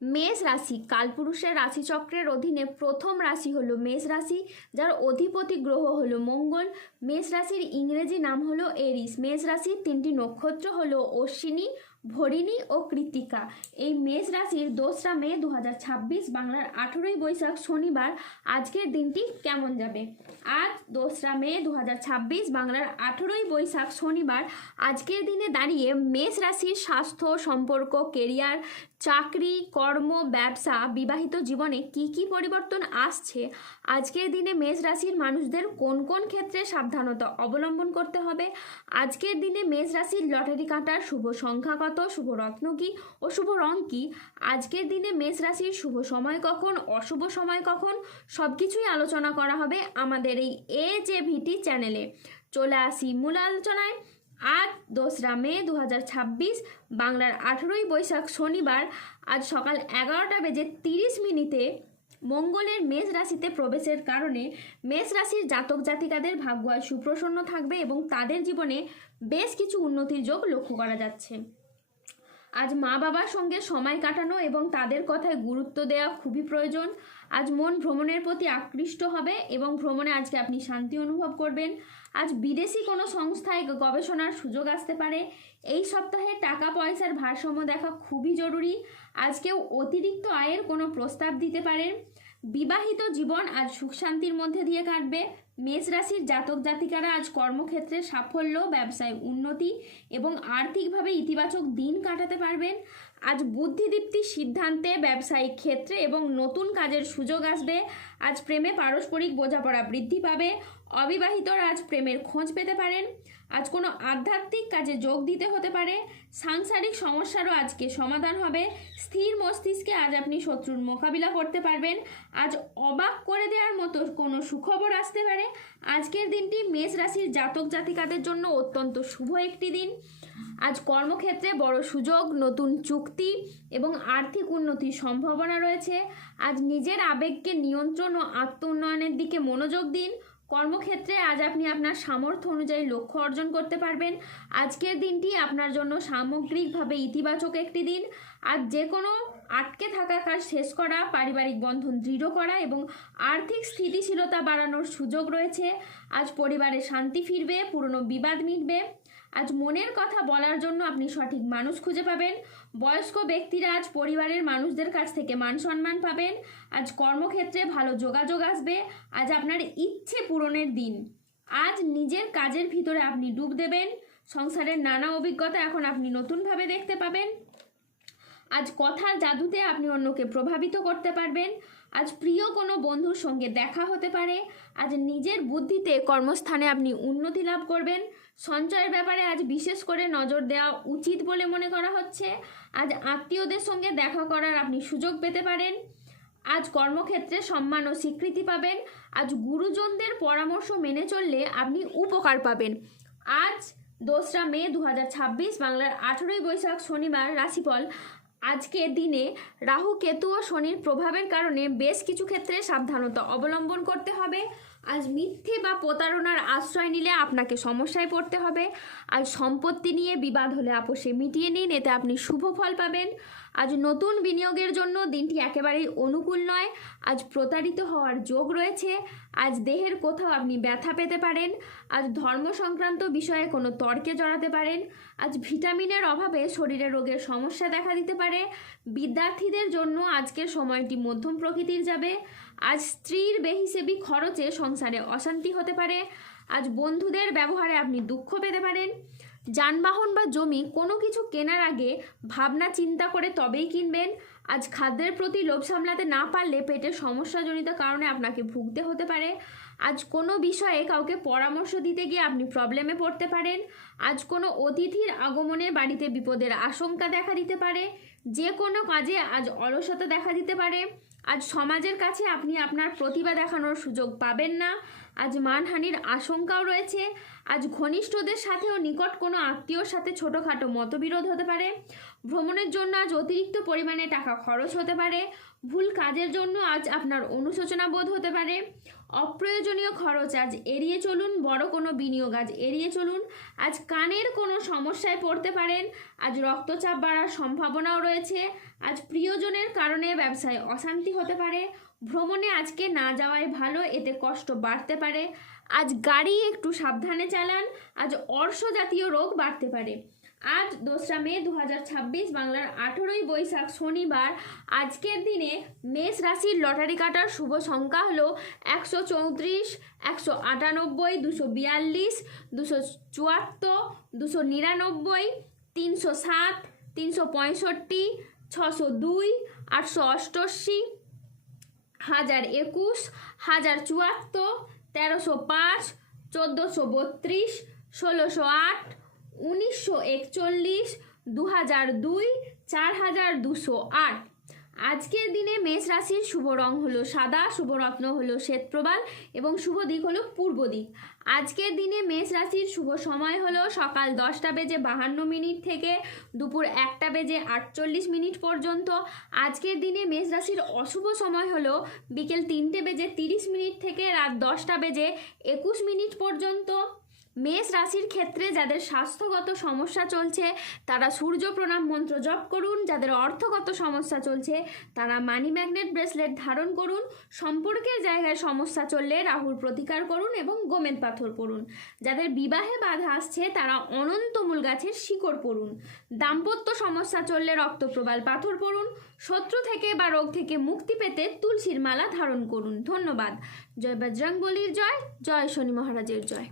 মেষ রাশি কালপুরুষের রাশিচক্রের অধীনে প্রথম রাশি হলো মেষ রাশি, যার অধিপতি গ্রহ হলো মঙ্গল। মেষ রাশির ইংরেজি নাম হলো এরিস। মেষ রাশির তিনটি নক্ষত্র হলো অশ্বিনী, ভরিণী ও কৃত্তিকা। এই মেষ রাশির 2রা মে 2026 বাংলার 18ই বৈশাখ শনিবার আজকের দিনটি কেমন যাবে। আজ 2রা মে 2026 বাংলার 18ই বৈশাখ শনিবার আজকের দিনে দাঁড়িয়ে মেষ রাশির স্বাস্থ্য, সম্পর্ক, কেরিয়ার, চাকরি, কর্ম, ব্যবসা, বিবাহিত জীবনে কি কি পরিবর্তন আসছে, আজকের দিনে মেষ রাশির মানুষদের কোন কোন ক্ষেত্রে সাবধানতা অবলম্বন করতে হবে, আজকের দিনে মেষ রাশির লটারি কাটার শুভ সংখ্যা কত, শুভ রত্ন কী ও শুভ রং কী, আজকের দিনে মেষ রাশির শুভ সময় কখন, অশুভ সময় কখন, সব কিছুই আলোচনা করা হবে আমাদের এই AJVT চ্যানেলে। চলে আসি মূল আলোচনায়। আজ 2রা মে 2026 বাংলার 18ই বৈশাখ শনিবার আজ সকাল 11:30 মঙ্গলের মেষ রাশিতে প্রবেশের কারণে মেষ রাশির জাতক জাতিকাদের ভাগ্য আজ সুপ্রসন্ন থাকবে এবং তাদের জীবনে বেশ কিছু উন্নতির যোগ লক্ষ্য করা যাচ্ছে। আজ মা বাবার সঙ্গে সময় কাটানো এবং তাদের কথায় গুরুত্ব দেওয়া খুবই প্রয়োজন। আজ মন ভ্রমণের প্রতি আকৃষ্ট হবে এবং ভ্রমণে আজকে আপনি শান্তি অনুভব করবেন। আজ বিদেশি কোনো সংস্থায় গবেষণার সুযোগ আসতে পারে। এই সপ্তাহে টাকা পয়সার ভারসাম্য দেখা খুবই জরুরি। আজ কেউ অতিরিক্ত আয়ের কোনো প্রস্তাব দিতে পারেন। বিবাহিত জীবন আজ সুখ শান্তির মধ্যে দিয়ে কাটবে। মেষ রাশির জাতক জাতিকারা আজ কর্মক্ষেত্রে সাফল্য, ব্যবসায় উন্নতি এবং আর্থিকভাবে ইতিবাচক দিন কাটাতে পারবেন। আজ বুদ্ধিদীপ্তি সিদ্ধান্তে ব্যবসায়িক ক্ষেত্রে এবং নতুন কাজের সুযোগ আসবে। আজ প্রেমে পারস্পরিক বোঝাপড়া বৃদ্ধি পাবে। অবিবাহিতরা আজ প্রেমের খোঁজ পেতে পারেন। আজ কোনো আধ্যাত্মিক কাজে যোগ দিতে হতে পারে। সাংসারিক সমস্যারও আজকে সমাধান হবে। স্থির মস্তিষ্কে আজ আপনি শত্রুর মোকাবিলা করতে পারবেন। আজ অবাক করে দেওয়ার মতো কোনো সুখবর আসতে পারে। আজকের দিনটি মেষ রাশির জাতক জাতিকাদের জন্য অত্যন্ত শুভ একটি দিন। আজ কর্মক্ষেত্রে বড় সুযোগ, নতুন চুক্তি এবং আর্থিক উন্নতির সম্ভাবনা রয়েছে। আজ নিজের আবেগকে নিয়ন্ত্রণ ও আত্ম উন্নয়নের দিকে মনোযোগ দিন। কর্মক্ষেত্রে আজ আপনি আপনার সামর্থ্য অনুযায়ী লক্ষ্য অর্জন করতে পারবেন। আজকের দিনটি আপনার জন্য সামগ্রিকভাবে ইতিবাচক একটি দিন। আজ যে কোনো আটকে থাকা কাজ শেষ করা, পারিবারিক বন্ধন দৃঢ় করা এবং আর্থিক স্থিতিশীলতা বাড়ানোর সুযোগ রয়েছে। আজ পরিবারে শান্তি ফিরবে, পুরনো বিবাদ মিটবে। আজ মনের কথা বলার জন্য আপনি সঠিক মানুষ খুঁজে পাবেন। বয়স্ক ব্যক্তিরা আজ পরিবারের মানুষদের কাছ থেকে মান সম্মান পাবেন। আজ কর্মক্ষেত্রে ভালো যোগাযোগ আসবে। আজ আপনার ইচ্ছে পূরণের দিন। আজ নিজের কাজের ভিতরে আপনি ডুব দেবেন। সংসারের নানা অভিজ্ঞতা এখন আপনি নতুনভাবে দেখতে পাবেন। আজ কথার জাদুতে আপনি অন্যকে প্রভাবিত করতে পারবেন। আজ প্রিয় কোনো বন্ধুর সঙ্গে দেখা হতে পারে। আজ নিজের বুদ্ধিতে কর্মস্থানে আপনি উন্নতি লাভ করবেন। সঞ্চয়ের ব্যাপারে আজ বিশেষ করে নজর দেওয়া উচিত বলে মনে করা হচ্ছে। আজ আত্মীয়দের সঙ্গে দেখা করার আপনি সুযোগ পেতে পারেন। আজ কর্মক্ষেত্রে সম্মান ও স্বীকৃতি পাবেন। আজ গুরুজনদের পরামর্শ মেনে চললে আপনি উপকার পাবেন। আজ 2রা মে 2026 বাংলার 18ই বৈশাখ শনিবার রাশিফল। আজকে দিনে রাহু, কেতু ও শনির প্রভাবের কারণে বেশ কিছু ক্ষেত্রে সাবধানতা অবলম্বন করতে হবে। আজ মিথ্যে বা প্রতারণার আশ্রয় নিলে আপনাকে সমস্যায় পড়তে হবে। আজ সম্পত্তি নিয়ে বিবাদ হলে আপোষে মিটিয়ে নিন, এতে আপনি শুভ ফল পাবেন। আজ নতুন বিনিয়োগের জন্য দিনটি একেবারেই অনুকূল নয়। আজ প্রতারিত হওয়ার যোগ রয়েছে। আজ দেহের কোথাও আপনি ব্যথা পেতে পারেন। আজ ধর্ম সংক্রান্ত বিষয়ে কোনো তর্কে জড়াতে পারেন। আজ ভিটামিনের অভাবে শরীরে রোগের সমস্যা দেখা দিতে পারে। বিদ্যার্থীদের জন্য আজকের সময়টি মধ্যম প্রকৃতির যাবে। আজ স্ত্রীর বেহিসেবি খরচে সংসারে অশান্তি হতে পারে। আজ বন্ধুদের ব্যবহারে আপনি দুঃখ পেতে পারেন। যানবাহন বা জমি কোনো কিছু কেনার আগে ভাবনা চিন্তা করে তবেই কিনবেন। আজ খাদ্যের প্রতি লোভ সামলাতে না পারলে পেটের সমস্যাজনিত কারণে আপনাকে ভুগতে হতে পারে। আজ কোনো বিষয়ে কাউকে পরামর্শ দিতে গিয়ে আপনি প্রবলেমে পড়তে পারেন। আজ কোনো অতিথির আগমনে বাড়িতে বিপদের আশঙ্কা দেখা দিতে পারে। যে কোনো কাজে আজ অলসতা দেখা দিতে পারে। আজ সমাজের কাছে আপনি আপনার প্রতিভা দেখানোর সুযোগ পাবেন না। আজ মানহানির আশঙ্কাও রয়েছে। আজ ঘনিষ্ঠদের সাথেও নিকট কোনো আত্মীয়র সাথে ছোটোখাটো মতবিরোধ হতে পারে। ভ্রমণের জন্য আজ অতিরিক্ত পরিমাণে টাকা খরচ হতে পারে। ভুল কাজের জন্য আজ আপনার অনুশোচনা বোধ হতে পারে। অপ্রয়োজনীয় খরচ আজ এড়িয়ে চলুন। বড় কোনো বিনিয়োগ আজ এড়িয়ে চলুন। আজ কানের কোনো সমস্যায় পড়তে পারেন। আজ রক্তচাপ বাড়ার সম্ভাবনাও রয়েছে। আজ প্রিয়জনের কারণে ব্যবসায় অশান্তি হতে পারে। ভ্রমণে আজকে না যাওয়াই ভালো, এতে কষ্ট বাড়তে পারে। আজ গাড়ি একটু সাবধানে চালান। আজ অর্শ জাতীয় রোগ বাড়তে পারে। আজ 2রা মে 2026, বাংলার 18ই বৈশাখ, শনিবার। আজকের দিনে মেষ রাশির লটারি কাটার শুভ সংখ্যা হলো 134, 198, 242, 274, 299, 307, 365, 602, 888, 1021, 1074, 1305, 1432, 1608, 1941, 2002, 4208। আজকের দিনে মেষ রাশির শুভ রং হলো সাদা, শুভ রত্ন হলো শ্বেতপ্রবাল এবং শুভ দিক হলো পূর্ব দিক। আজকের দিনে মেষ রাশির শুভ সময় হলো সকাল 10:52 থেকে দুপুর 1:48 পর্যন্ত। আজকের দিনে মেষ রাশির অশুভ সময় হলো বিকেল 3:30 থেকে রাত 10:21 পর্যন্ত। মেষ রাশির ক্ষেত্রে যাদের স্বাস্থ্যগত সমস্যা চলছে তারা সূর্য প্রণাম মন্ত্র জপ করুন। যাদের অর্থগত সমস্যা চলছে তারা মানি ম্যাগনেট ব্রেসলেট ধারণ করুন। সম্পর্কের জায়গায় সমস্যা চললে রাহুর প্রতিকার করুন এবং গোমেদ পাথর পড়ুন। যাদের বিবাহে বাধা আসছে তারা অনন্তমূল গাছের শিকড় পড়ুন। দাম্পত্য সমস্যা চললে রক্তপ্রবাল পাথর পড়ুন। শত্রু থেকে বা রোগ থেকে মুক্তি পেতে তুলসীর মালা ধারণ করুন। ধন্যবাদ। জয় বজরংবলীর জয়, জয় শনি মহারাজের জয়।